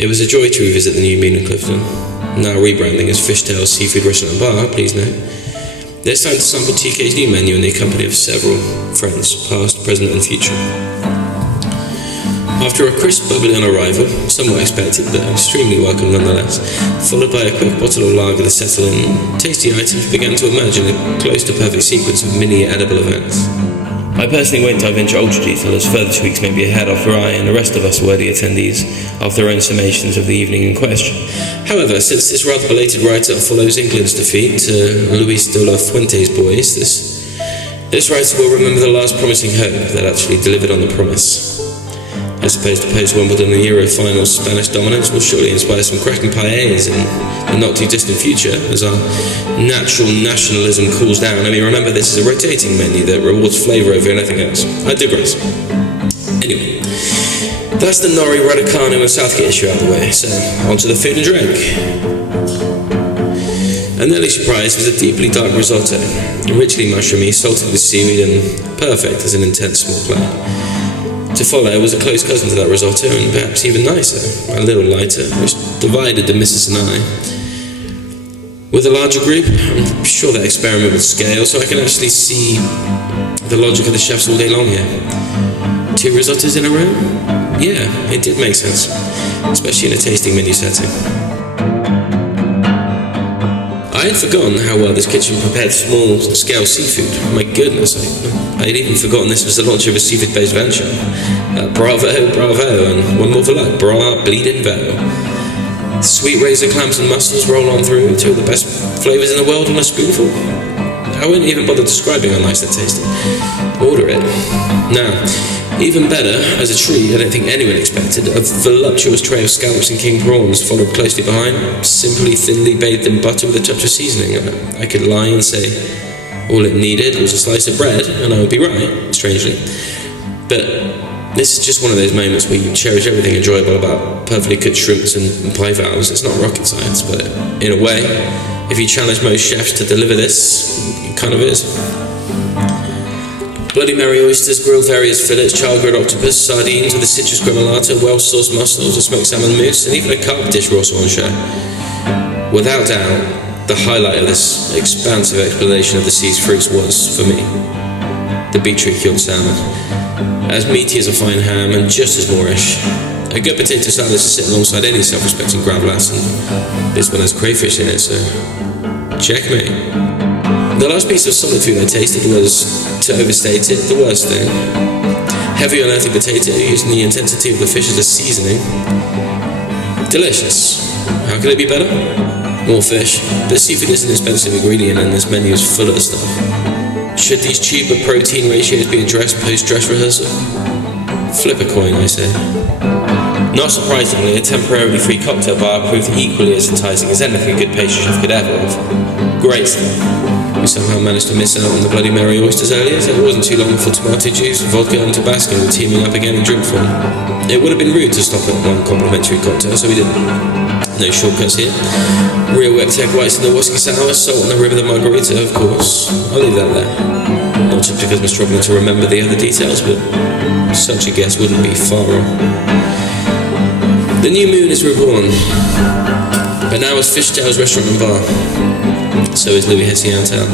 It was a joy to revisit the New Moon in Clifton, now rebranding as Fishtail's Seafood Restaurant and Bar, please note. There's time to sample TK's new menu in the company of several friends, past, present and future. After a crisp bubbly on arrival, somewhat expected but extremely welcome nonetheless, followed by a quick bottle of lager to settle in, tasty items began to emerge in a close to perfect sequence of mini edible events. I personally won't dive into ultra detail as further tweaks may be ahead after I and the rest of us worthy attendees have their own summations of the evening in question. However, since this rather belated write-up follows England's defeat to Luis de la Fuente's boys, this writer will remember the last promising hope that actually delivered on the promise. As opposed to post-Wimbledon and Euro finals, Spanish dominance will surely inspire some cracking paellas in the not-too-distant future as our natural nationalism cools down. I mean, remember, this is a rotating menu that rewards flavour over anything else. I digress. Anyway, that's the Norrie Raducanu and Southgate issue out of the way, so on to the food and drink. An early surprise was a deeply dark risotto, richly mushroomy, salted with seaweed and perfect as an intense small plate. To follow was a close cousin to that risotto, and perhaps even nicer, a little lighter, which divided the missus and I. With a larger group, I'm sure they experiment with scale, so I can actually see the logic of the chefs all day long here. 2 risottos in a row? Yeah, it did make sense, especially in a tasting menu setting. I had forgotten how well this kitchen prepared small-scale seafood. My goodness, I had even forgotten this was the launch of a seafood-based venture. Bravo, and one more for luck, bra bleeding vow. Sweet razor clams and mussels roll on through, 2 of the best flavours in the world on a spoonful. I wouldn't even bother describing how nice that tasted. Order it. Now, even better, as a treat, I don't think anyone expected, a voluptuous tray of scallops and king prawns followed closely behind, simply thinly bathed in butter with a touch of seasoning. I could lie and say all it needed was a slice of bread, and I would be right, strangely. But this is just one of those moments where you cherish everything enjoyable about perfectly cooked shrimps and bivalves. It's not rocket science, but in a way, if you challenge most chefs to deliver this, it kind of is. Bloody Mary oysters, grilled various fillets, char-grilled octopus, sardines with a citrus gremolata, well-sauced mussels, a smoked salmon mousse, and even a carp dish were also on show. Without doubt, the highlight of this expansive explanation of the sea's fruits was, for me, the beetroot cured salmon. As meaty as a fine ham and just as moorish. A good potato salad is to sit alongside any self-respecting gravlass, and this one has crayfish in it, so checkmate. The last piece of solid food I tasted was, to overstate it, the worst thing. Heavy unearthly potato using the intensity of the fish as a seasoning. Delicious. How could it be better? More fish, but seafood is an expensive ingredient and this menu is full of the stuff. Should these cheaper protein ratios be addressed post-dress rehearsal? Flip a coin, I say. Not surprisingly, a temporarily free cocktail bar proved equally as enticing as anything a good pastry chef could ever offer. Great stuff. We somehow managed to miss out on the Bloody Mary oysters earlier, so it wasn't too long before tomato juice, vodka and Tabasco were teaming up again in drink form. It would have been rude to stop at one complimentary cocktail, so we didn't. No shortcuts here. Real wet egg whites in the whiskey sour, salt on the rim of the margarita, of course. I'll leave that there. Not just because I'm struggling to remember the other details, but such a guess wouldn't be far wrong. The New Moon is reborn, but now as Fishtail's Restaurant and Bar. So is Louis Hessiantel,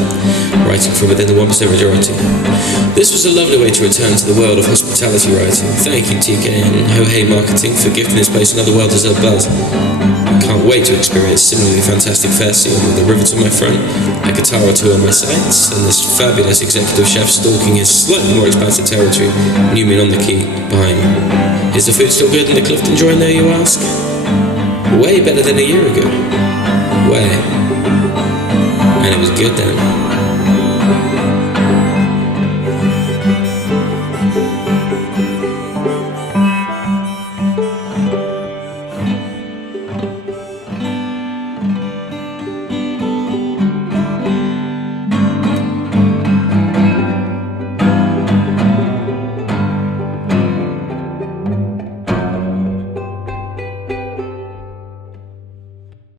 writing from within the 1% majority. This was a lovely way to return to the world of hospitality writing. Thank you, TK and Ho-Hey Marketing, for gifting this place another well-deserved buzz. Can't wait to experience similarly fantastic fare scene with a river to my front, a guitar or two on my sides, and this fabulous executive chef stalking his slightly more expansive territory, New Moon on the quay, behind me. Is the food still good in the Clifton joint there, you ask? Way better than a year ago. Way. And it was good then.